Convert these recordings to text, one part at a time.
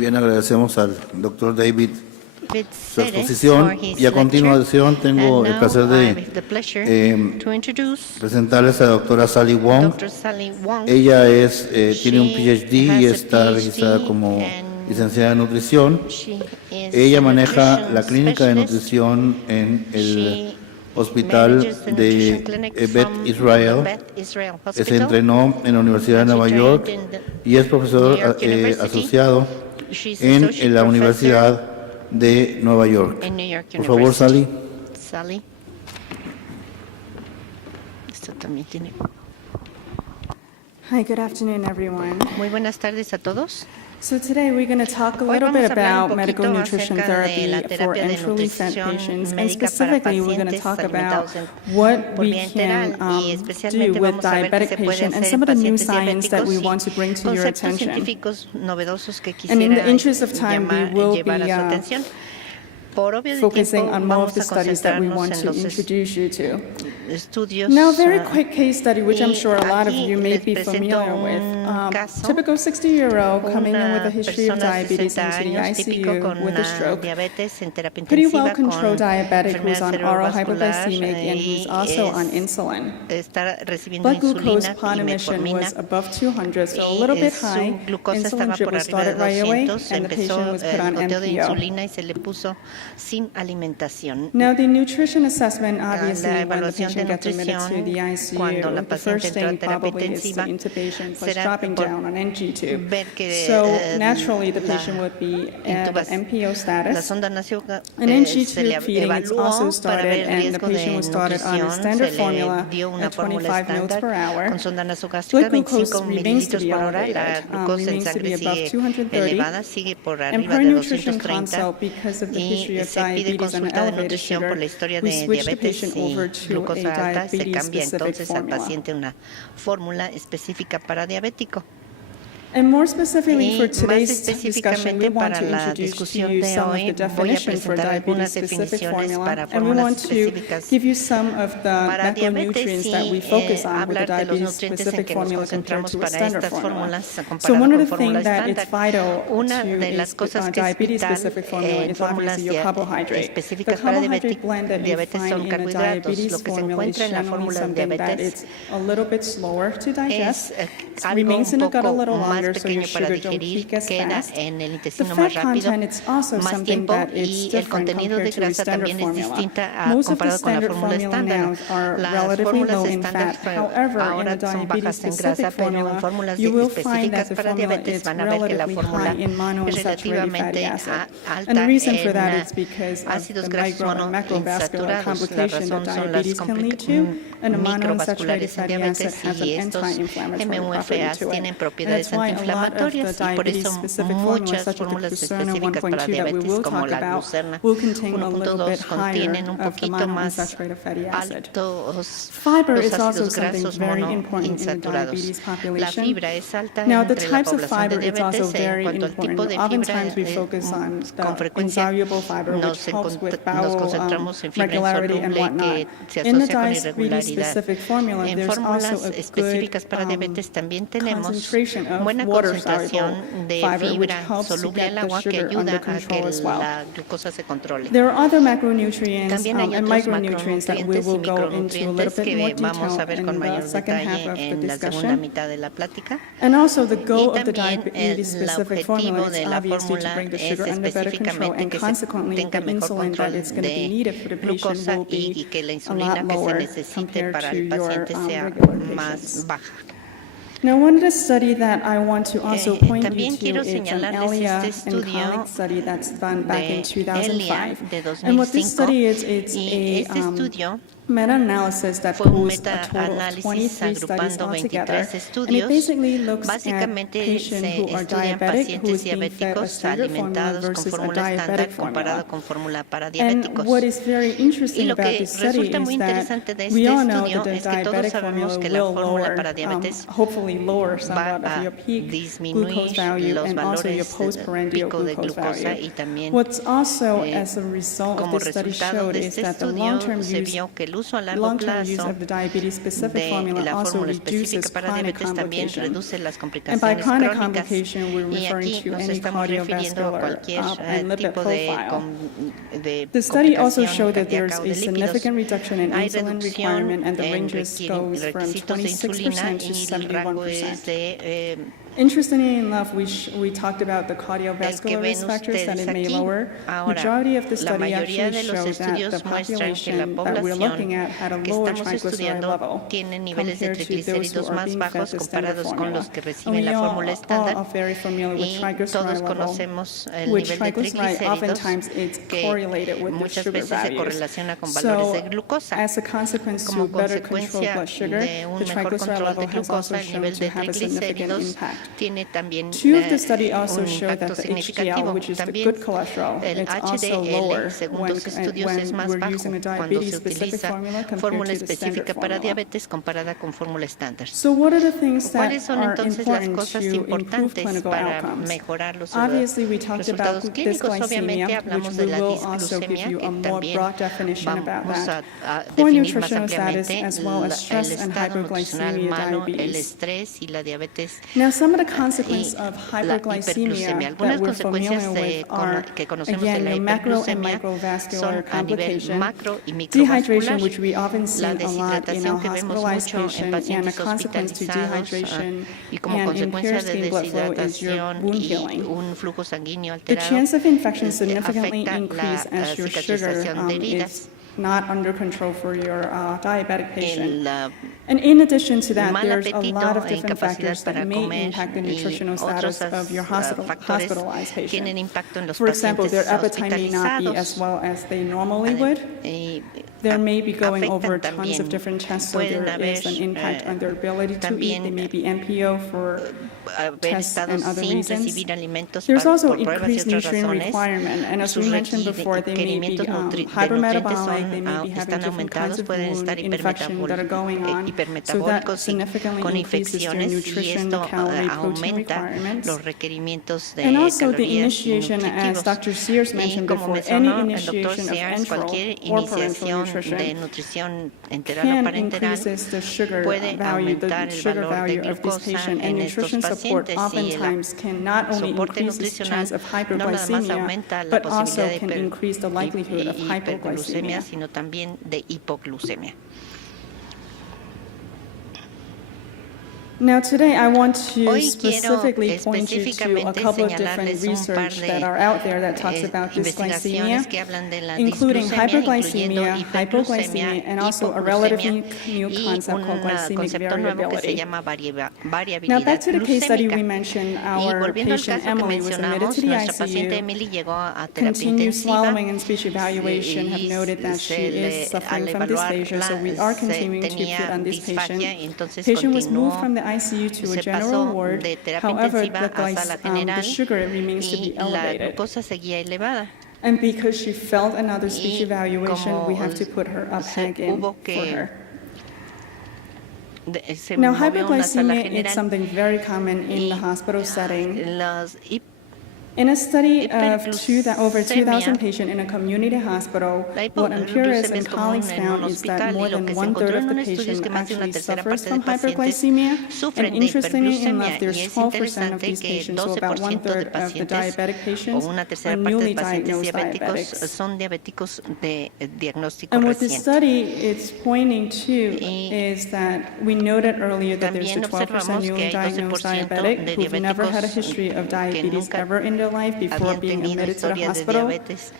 bien, agradecemos al doctor David su exposición y a continuación tengo el placer de presentarles a la doctora Sally Wong. Ella tiene un PhD y está registrada como licenciada en Nutrición. Ella maneja la clínica de nutrición en el hospital de Beth Israel. Se entrenó en la Universidad de Nueva York y es profesor asociado en la Universidad de Nueva York. Por favor, Sally. Esto también tiene. Hi, good afternoon, everyone. Muy buenas tardes a todos. So today we're going to talk a little bit about medical nutrition therapy for enterally fed patients, and specifically we're going to talk about what we can do with diabetic patients and some of the new science that we want to bring to your attention. And in the interest of time, we will be focusing on more of the studies that we want to introduce you to. Now, a very quick case study, which I'm sure a lot of you may be familiar with. Typical 60-year-old coming in with a history of diabetes into the ICU with a stroke. Pretty well-controlled diabetic who's on oral hypoglycemic and who's also on insulin. Blood glucose upon admission was above 200, so a little bit high. Insulin drip was started right away, and the patient was put on MPO. Sin alimentación. Now, the nutrition assessment, obviously, when the patient gets admitted to the ICU, the first thing probably is the intubation plus dropping down on NG tube. So, naturally, the patient would be at MPO status. An NG tube feeding is also started, and the patient was started on a standard formula at 25 mils per hour. Blood glucose remains to be elevated, remains to be above 230. And per nutrition consult, because of the history of diabetes and elevated sugar, we switch the patient over to a diabetes-specific formula. And more specifically for today's discussion, we want to introduce to you some of the definitions for diabetes-specific formula, and we want to give you some of the macronutrients that we focus on with the diabetes-specific formula compared to a standard formula. So one of the things that is vital to diabetes-specific formula is obviously your carbohydrate. The carbohydrate blend that you find in a diabetes formula is generally something that is a little bit slower to digest, remains in the gut a little longer, so your sugar don't peak as fast. The fat content is also something that is different compared to the standard formula. Most of the standard formula now are relatively low in fat. However, in the diabetes-specific formula, you will find that the formula is relatively high in monounsaturated fatty acid. And the reason for that is because of the micro and macrovascular complications that diabetes can lead to, and the monounsaturated fatty acid has an anti-inflammatory property to it. And that's why inflamatorias y por eso muchas fórmulas específicas para diabetes como la glucerna 1.2 contienen un poquito más altos los ácidos grasos monoinsaturados. La fibra es alta entre la población de diabetes en cuanto al tipo de fibra. Con frecuencia nos concentramos en fibra insoluble que se asocia con irregularidad. En fórmulas específicas para diabetes también tenemos buena concentración de fibra soluble al agua que ayuda a que la glucosa se controle. También hay otros macronutrientes y micronutrientes que vamos a ver con mayor detalle en la segunda mitad de la plática. Y también el objetivo de la fórmula es específicamente que se tenga mejor control de glucosa y que la insulina que se necesite para el paciente sea más baja. Now, one of the study that I want to also point you to is an Elia and colleague study that's done back in 2005. And what this study is, it's a meta-analysis that pulls a total of 23 studies altogether, and it basically looks at patients who are diabetic, who is being fed a standard formula versus a diabetic formula. And what is very interesting about this study is that we all know that the diabetic formula will lower, hopefully hopefully lower somewhat of your peak glucose value and also your postprandial glucose value. What's also, as a result of this study showed, is that the long-term use of the diabetes-specific formula also reduces chronic complication. And by chronic complication, we're referring to any cardiovascular and lipid profile. The study also showed that there's a significant reduction in insulin requirement, and the ranges goes from 26% to 71%. Interestingly enough, we talked about the cardiovascular risk factors that it may lower. Majority of the study actually showed that the population that we're looking at had a lower triglyceride level compared to those who are being fed the standard formula. And we all are very familiar with triglyceride level, which triglyceride oftentimes is correlated with the sugar values. So as a consequence to better control blood sugar, the triglyceride level has also shown to have a significant impact. Two of the study also showed that the HDL, which is the good cholesterol, it's also lower when we're using a diabetes-specific formula compared to the standard formula. So what are the things that are important to improve clinical outcomes? Obviously, we talked about dysglycemia, which we will also give you a more broad definition about that. Poor nutritional status, as well as stress and hyperglycemia diabetes. Now, some of the consequences of hyperglycemia that we're familiar with are, again, your macro and microvascular complication, dehydration, which we often see a lot in our hospitalized patients, and a consequence to dehydration and impaired skin blood flow is your wound healing. The chance of infection significantly increase as your sugar is not under control for your diabetic patient. And in addition to that, there's a lot of different factors that may impact the nutritional status of your hospitalized patient. For example, their appetite may not be as well as they normally would. They may be going over tons of different tests, so there is an impact on their ability to eat. They may be NPO for tests and other reasons. There's also increased nutrient requirement, and as we mentioned before, they may be hypermetabolic, they may be having different kinds of wound infections that are going on, so that significantly increases their nutrition, calorie, protein requirements. And also the initiation, as Dr. Sears mentioned before, any initiation of enteral or parenteral nutrition can increase the sugar value of this patient, and nutrition support oftentimes can not only increase the chance of hyperglycemia, but also can increase the likelihood of hypoglycemia. Now today I want to specifically point you to a couple of different research that are out there that talks about dysglycemia, including hyperglycemia, hypoglycemia, and also a relatively new concept called glycemic variability. Now back to the case study we mentioned, our patient Emily was admitted to the ICU, continued swallowing and speech evaluation have noted that she is suffering from dysphagia, so we are continuing to put on this patient. Patient was moved from the ICU to a general ward. However, the sugar remains to be elevated. And because she failed another speech evaluation, we have to put her up again for her. Now, hyperglycemia is something very common in the hospital setting. In a study of over 2,000 patients in a community hospital, what empirists and colleagues found is that more than one-third of the patients actually suffers from hyperglycemia. And interestingly enough, there's 12% of these patients, so about one-third of the diabetic patients are newly diagnosed diabetics. And what this study is pointing to is that we noted earlier that there's a 12% newly diagnosed diabetic who've never had a history of diabetes ever in their life before being admitted to the hospital.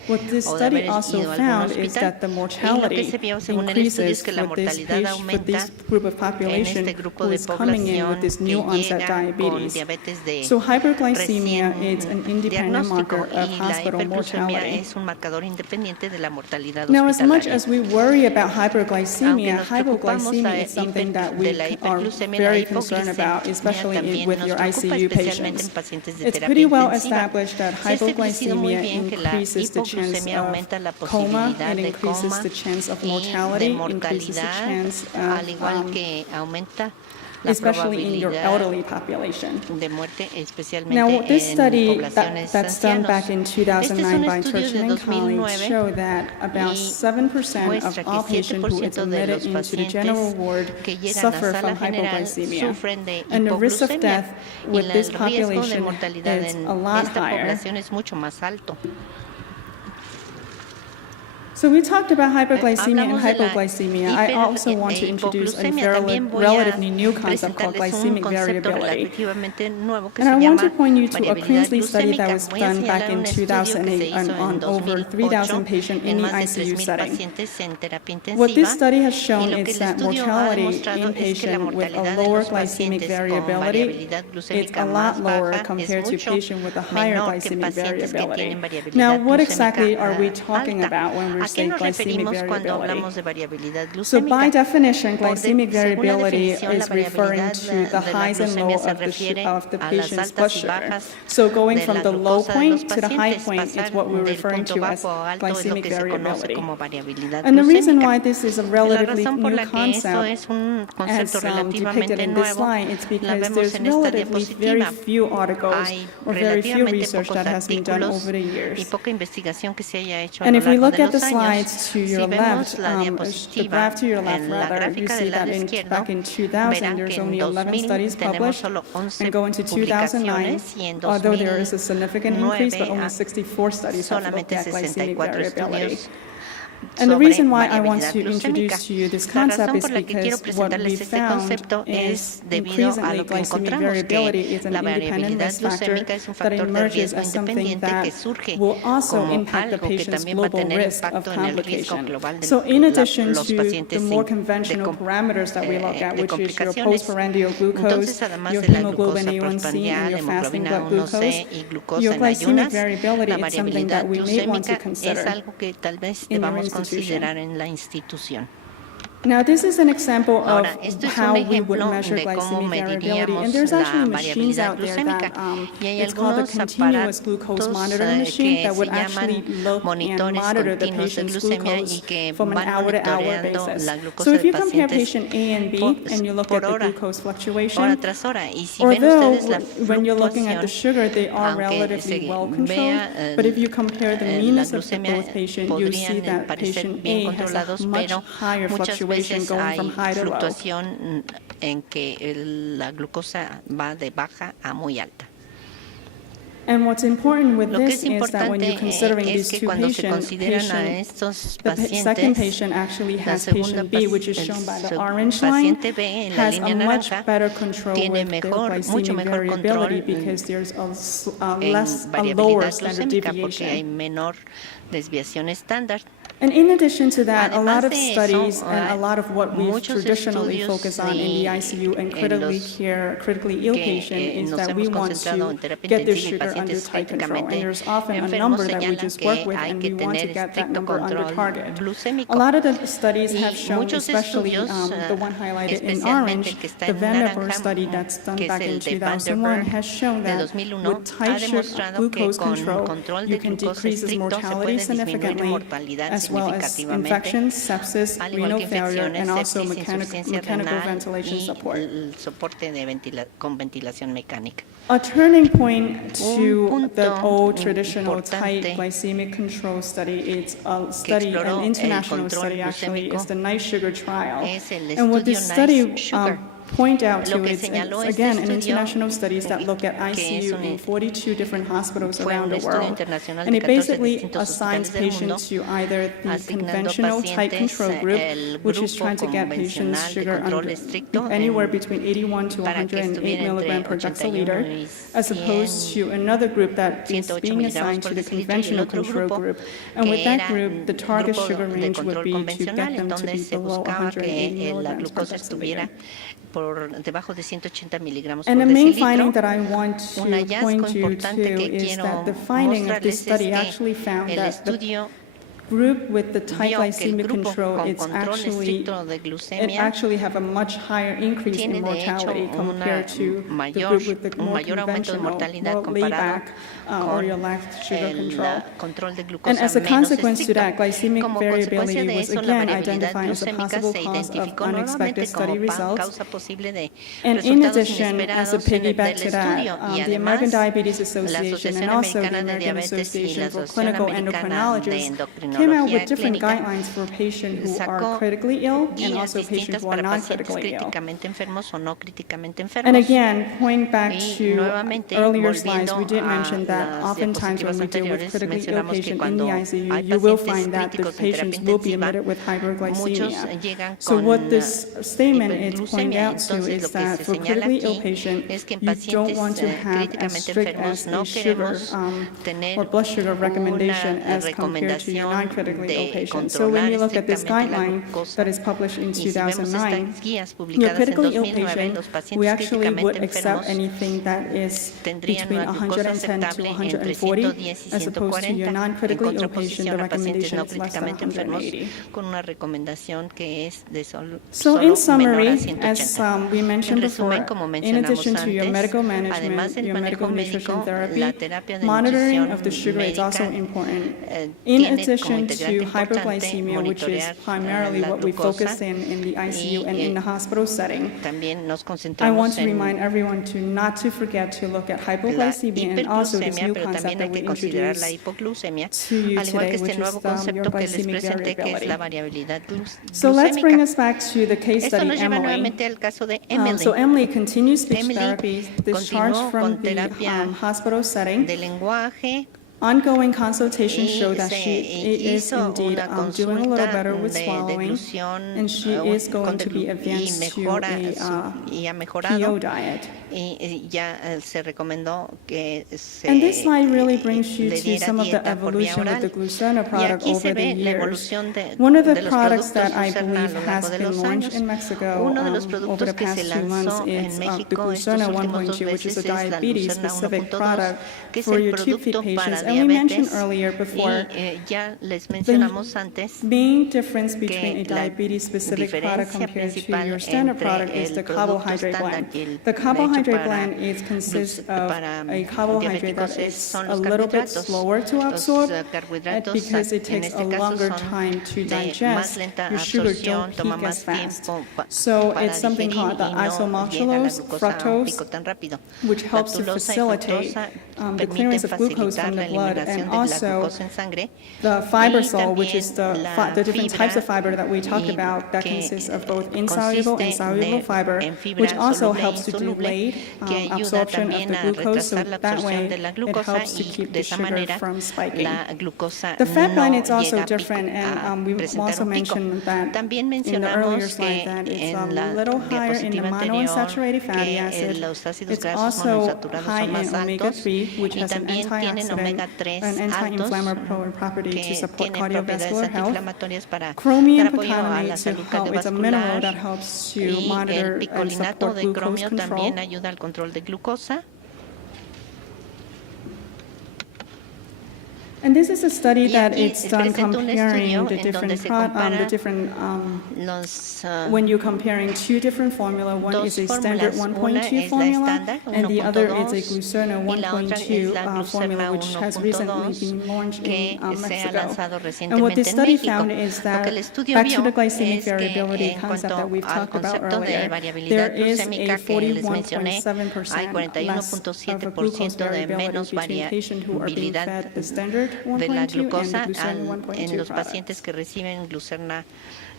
What this study also found is that the mortality increases for this group of population who is coming in with this new onset diabetes. So hyperglycemia is an independent marker of hospital mortality. Now, as much as we worry about hypoglycemia is something that we are very concerned about, especially with your ICU patients. It's pretty well established that hypoglycemia increases the chance of coma, it increases the chance of mortality, increases the chance of especially in your elderly population. de muerte, especialmente Now, this en study poblaciones that's done back in Este es 2009 un by estudio Turchin de and colleagues 2009 show that about y 7% muestra of que all patients who is 7% de admitted los into the general pacientes ward que llegan a suffer sala from general hypoglycemia. sufren de And the risk of hipoglucemia death y with this el riesgo de population mortalidad is en a lot esta higher. población es mucho más alto. So we talked about hyperglycemia and Hablamos de la hypoglycemia. I also want to introduce a relatively new concept called glycemic variability. And I want to point you to a Queensley study that was done back in 2008 on over 3,000 patients in the ICU setting. What this study has shown is that mortality in patients with a lower glycemic variability is a lot lower compared to patients with a higher glycemic variability. Now, what exactly are we talking about when we're ¿A qué saying nos glycemic referimos cuando variability? hablamos de variabilidad So by glucémica? definition, glycemic Según la variability definición, la is referring variabilidad to the de la highs and glucemia lows se of refiere the a las patient's blood altas y sugar. bajas So going de from la the low glucosa de los point to the high pacientes. point is Pasar what we're del referring punto to as bajo a alto es lo glycemic que se conoce variability. como variabilidad And the reason glucémica. why this is a La relatively razón por new la que esto concept, es un concepto as depicted relativamente in this nuevo, slide, it's la because vemos there's en esta relatively very diapositiva. few articles Hay or very few relativamente research pocos that has been done artículos over the y years. poca investigación que se haya hecho a And lo if we largo look de at the los años. slides to Si your vemos left, la the diapositiva graph to your left en la rather, you gráfica see del that lado izquierdo, back in 2000 verán there's que en only 11 2000 studies tenemos published, solo 11 and going to 2009, publicaciones y en although there is a significant increase, but 2009 only 64 studies have looked solamente at glycemic 64 variability. estudios And the sobre reason why I want variabilidad to glucémica. introduce to you this La concept razón is por la que quiero because what we presentarles este found concepto is es debido a increasingly lo que glycemic encontramos variability que is an la independent variabilidad risk factor glucémica es un that factor de emerges riesgo as something independiente que that surge will also como impact the algo que patient's también va a global tener risk of impacto en el riesgo complication. global de So in addition los to the pacientes more conventional parameters that we look at, de which is your complicaciones. postprandial glucose, Entonces, además your de la hemoglobin glucosa A1C, and postprandial, your fasting hemoglobina blood A1C glucose, y glucosa your en glycemic ayunas, variability la is something that variabilidad we may want to glucémica es consider algo que tal vez in your debamos institution. considerar en la institución. Now, this is an example of Ahora, esto es how un we would ejemplo measure de cómo glycemic variability, and mediríamos there's la actually machines variabilidad out there glucémica. that Y hay it's called a algunos continuous glucose aparatos monitoring machine que that would se actually llaman look and monitores monitor the continuos de patient's glucemia y glucose que from an van hour-to-hour monitoreando basis. la glucosa So if de you compare pacientes patient A and B and you look at por the hora, glucose hora fluctuation, tras hora. Y si ven although ustedes la when you're looking at the fluctuación, sugar, they are aunque relatively se well controlled, vea but if you compare the la meanness of glucemia, both patients, you see podrían that parecer patient bien A has a controlados, much pero higher muchas fluctuation veces going from hay high to low. fluctuación en que la glucosa va de baja a muy alta. And what's important with Lo que this es is that when you're importante considering es these que two cuando se patients, consideran a estos the second pacientes, patient actually la has segunda patient B, which is shown by the orange line, paciente B en la has a línea much naranja better control tiene with their mucho glycemic mejor variability control because there's a en lower variabilidad standard glucémica porque hay deviation. menor desviación estándar. And in addition to that, a Además lot of de studies eso, and a lot of what we've muchos traditionally estudios focused on in the ICU and critically ill patient is nos that we hemos want concentrado to en terapia get their intensiva y sugar under pacientes tight control. And críticamente there's often a enfermos number that we señalan just work que with, hay and que we want to tener get that estricto number under control target. glucémico. A lot of the studies have Y shown, muchos especially estudios, the one highlighted in especialmente orange, el que está the en Vanderbilt naranja, study that's done que es back in el de 2001 Vanderbilt has shown de that 2001, with ha tight demostrado que glucose con control, control you de can glucosa decrease estricto se mortality puede disminuir significantly, mortalidad as well as significativamente, infections, sepsis, al igual renal que failure, infecciones, and also sepsis, insuficiencia mechanical renal ventilation y support. el soporte de con ventilación mecánica. A turning point to punto the old traditional importante tight glycemic control study, it's a study, exploró an el international control study actually, glucémico is the night sugar trial. es el And what estudio this study Night Sugar. point out Lo to que is, señaló it's, este again, an estudio, international studies that look at que es ICU in 42 different hospitals fue around un the estudio world. internacional And de it 14 basically distintos assigns hospitales del mundo, patients to either the asignando conventional tight pacientes control group, el which is grupo trying to get patients convencional de sugar control under estricto anywhere between 81 to para que 108 estuviera milligram per entre 81 deciliter, y as opposed to another group that is 108 being assigned to the miligramos por decilitro y el conventional otro control grupo group. And with que that era group, the target grupo sugar de range would control be to convencional, get them en to donde be se below buscaba 180 que la milligrams per glucosa estuviera deciliter. por debajo de 180 miligramos And por the main decilitro. finding that I want to Un hallazgo point you to importante que is quiero that the finding of this mostrarles es study que actually found el that the estudio group with the tight vio que el glycemic grupo control, con it's control estricto de it glucemia actually have a much higher increase in tiene de hecho mortality compared to the group with the un more mayor aumento de conventional, mortalidad more laid comparado back or your left sugar el control. control de And glucosa as a menos consequence to estricto. that, glycemic Como variability consecuencia de was eso, la again variabilidad identified as a glucémica possible se cause of identificó unexpected nuevamente study como results. causa posible de And in resultados addition, as a inesperados en el piggyback del to that, estudio. Y the American además, Diabetes la Association and Asociación also the Americana de American Diabetes y la Association for Asociación Clinical Americana de Endocrinologists came out Endocrinología with different Clínica guidelines for patients who are sacó critically ill and guías also patients distintas who are para pacientes non-critically ill. críticamente enfermos o no críticamente enfermos. And again, pointing back Y to nuevamente, earlier slides, volviendo we did a mention that las oftentimes when we deal with diapositivas critically ill anteriores, patients in the cuando ICU, hay you will pacientes find that the críticos en terapia patients will be intensiva, admitted with muchos hyperglycemia. llegan So con what this statement is pointing hiperglucemia. out to Entonces, lo is que that se for señala critically ill aquí patient, es que en you don't pacientes want to have as críticamente strict enfermos as no a sugar queremos tener or blood sugar recommendation una as compared to your recomendación non-critically ill de patient. So when controlar you look at this estrictamente la guideline glucosa, that is published in y si vemos 2009, estas guías your publicadas en critically ill 2009, patient, los we pacientes actually would críticamente accept enfermos anything that is tendrían between una glucosa 110 to aceptable entre 140, 110 y as opposed to your 140, en non-critically ill patient, the contraposición a pacientes recommendation no is less than críticamente enfermos 180. con una recomendación que es de So solo in menor a summary, 180. as we En mentioned resumen, before, como in mencionamos addition to your antes, medical además management, del your manejo medical nutrition médico, therapy, la terapia de monitoring of the nutrición sugar is also médica important. In tiene como addition integrante to importante hyperglycemia, which is monitorear primarily la what we glucosa, focus in the ICU and y in the hospital setting, también nos I want concentramos to remind en everyone to not to forget to look at la hypoglycemia and also this hiperglucemia, new pero concept también that hay we que considerar la introduced hipoglucemia, to you al igual today, que este which nuevo is your concepto que les glycemic presenté, que es la variability. variabilidad So let's bring glucémica. us back to the case Esto study nos lleva Emily. nuevamente al caso de Emily. So Emily continued speech Emily therapy, discharged continuó from con the terapia hospital setting. de lenguaje Ongoing consultations show y that she is hizo indeed una doing a little consulta better with de swallowing, deglución and she is going to be y advanced to mejora a y ha mejorado PO diet. y ya se recomendó que se And this slide really brings you le to diera some of the dieta por vía evolution of the oral. Glucerna Y product aquí se over the ve la years. evolución One of de the los products productos that I Glucerna a believe lo has largo de been los launched años. in Mexico Uno de los over productos the que past se 2 months lanzó is en the México estos Glucerna últimos 2 1.2, which is meses a es la diabetes Glucerna specific 1.2, product que es for el your tube feed producto para patients. And we mentioned diabetes. earlier before Y ya les mencionamos antes main difference between a que la diabetes specific product diferencia compared to principal your standard entre product is el the producto carbohydrate estándar blend. y el The carbohydrate hecho para blend consists of para a carbohydrate that diabéticos is son a los little bit carbohidratos. slower to Los absorb carbohidratos because it en takes este a caso longer son time to de más digest. lenta Your sugar absorción, don't toma peak as más fast. tiempo So para it's something digerir called the y no llega la isomalt-glucose, glucosa a un fructose, pico tan rápido. which helps to Lactulosa y facilitate fructosa the clearance permiten of glucose facilitar from la the blood, eliminación and de la also glucosa en sangre. the fibersol, which is también la the different types of fibra fiber that we talked y about that que consists of both insoluble and consiste soluble fiber, en fibra which also soluble y helps to insoluble, delay que ayuda absorption of también the a glucose, so retrasar la that way absorción de la it glucosa helps to y keep de the esa sugar manera from spiking. la glucosa The fat no blend is also llega a pico, different, and we presentar also un pico. mentioned that También in the earlier mencionamos slide que that it's a en la little higher in the diapositiva anterior monounsaturated fatty que acid. los ácidos It's grasos also monounsaturados high son más in altos omega-3, which y has an también tienen antioxidant, omega-3 an altos anti-inflammatory property to que support tienen propiedades cardiovascular health. antiinflamatorias para Chromium dar apoyo a la picolinate salud it's a mineral that cardiovascular helps to y monitor el and picolinato support de glucose cromio control. también ayuda al control de glucosa. And this is a study Y that aquí it's done presento un comparing estudio the en donde different, se compara los, los when you're comparing two different formula, one dos is a standard fórmulas. Una 1.2 es la formula, estándar and the other is a 1.2 Glucerna y la otra es la 1.2 formula, Glucerna which has recently 1.2 been launched que in se ha Mexico. lanzado And what recientemente the en study México. found is Lo that, que el estudio back to vio the glycemic es que variability en concept cuanto that we've al talked about concepto de earlier, variabilidad there is a glucémica que les mencioné, hay 41.7% less of a glucose 41.7% de variability menos between patients who are being variabilidad fed the standard de la 1.2 and the glucosa Glucerna en 1.2 los product. pacientes que reciben glucerna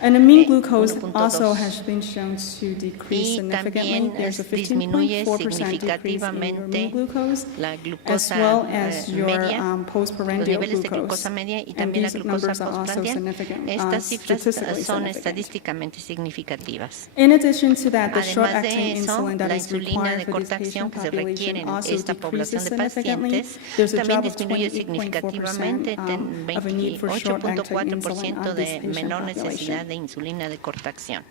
And the mean glucose 1.2. also has been shown to decrease Y significantly. también There's a disminuye 15.4% decrease in your mean significamente glucose, la as glucosa well as your media, los postprandial niveles de glucose. glucosa media y And también la these glucosa numbers are also postprandial. significant, Estas cifras statistically son significant. estadísticamente significativas. In addition to that, the Además short-acting de eso, insulin that la is insulina required de for this corta acción patient que se requiere population en also esta población decreases de significantly. pacientes There's a también drop of disminuye significativamente 28.4% of a need for short-acting insulin 28.4% on this de patient menor necesidad population. de insulina de corta acción.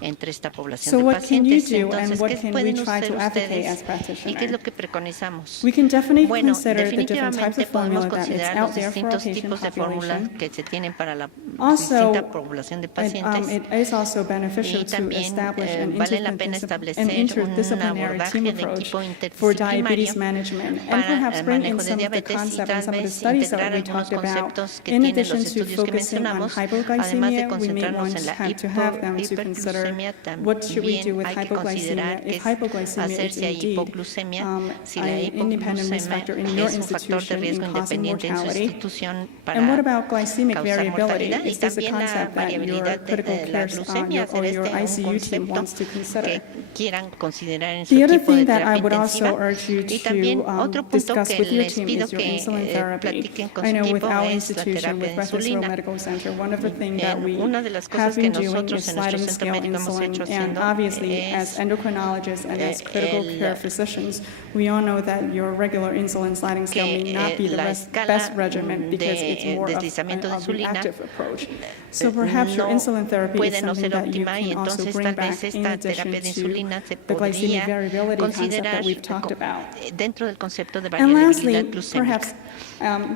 entre esta población So de what can you pacientes. do and Entonces, what ¿qué can we pueden try hacer to advocate as ustedes y qué es practitioners? lo que preconizamos? We can definitely Bueno, consider the different types definitivamente of podemos formula that is considerar out los there for our distintos patient tipos de fórmulas population. que se tienen para la Also, distinta población de pacientes. it is also beneficial Y to también establish vale la pena an establecer un interdisciplinary abordaje team de approach equipo for diabetes interdisciplinario management, and para perhaps el bring in manejo de some of the diabetes y concepts tal and some of the vez studies that integrar we algunos talked about. conceptos que In tienen addition los to estudios que focusing on mencionamos, además de hypoglycemia, we may concentrarnos want en la to have them to consider hiperglucemia, what should we do también with hay que considerar hypoglycemia que if hypoglycemia is hacer si hay indeed hipoglucemia, si la an independent risk hipoglucemia factor in your es un factor de institution in riesgo causing independiente en su mortality. institución And what para about glycemic causar variability? mortalidad, y Is this a también la concept that your variabilidad critical de la care glucemia, hacer or your un ICU team concepto wants to que consider? quieran considerar en su The other equipo de thing that I terapia would intensiva. also urge you Y también to otro punto discuss que with your les team pido is your que insulin therapy. platiquen con I su know with equipo our es la institution, terapia with de Bethesda insulina. Medical Center, one of the things that we Una de las cosas have que been doing nosotros is en nuestro sliding centro scale médico hemos hecho insulin. And haciendo obviously, as es endocrinologists and as critical care physicians, we all know that your regular insulin sliding scale may not be the la best regimen because it's more deslizamiento de of an insulina active approach. So perhaps your insulin therapy is puede no something ser that you óptima, y can also entonces bring tal vez back in esta addition terapia de to insulina se the glycemic podría variability concept considerar that we've talked about. dentro del concepto de And lastly, variabilidad glucémica. perhaps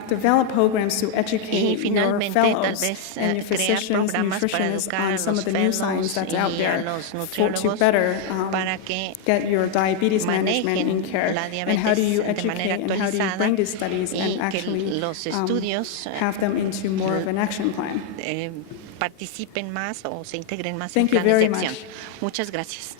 develop programs to Y educate your finalmente, tal fellows vez and your crear physicians, programas para nutritionists educar a on some los of the new science fellows that's out y a there los to nutriólogos better para que get your diabetes management in manejen care. la And how do you diabetes de manera educate and how do you actualizada bring these studies y and que actually los estudios have them into more of an action plan? participen más o se integren más Thank en you planes de very acción. much. Muchas gracias.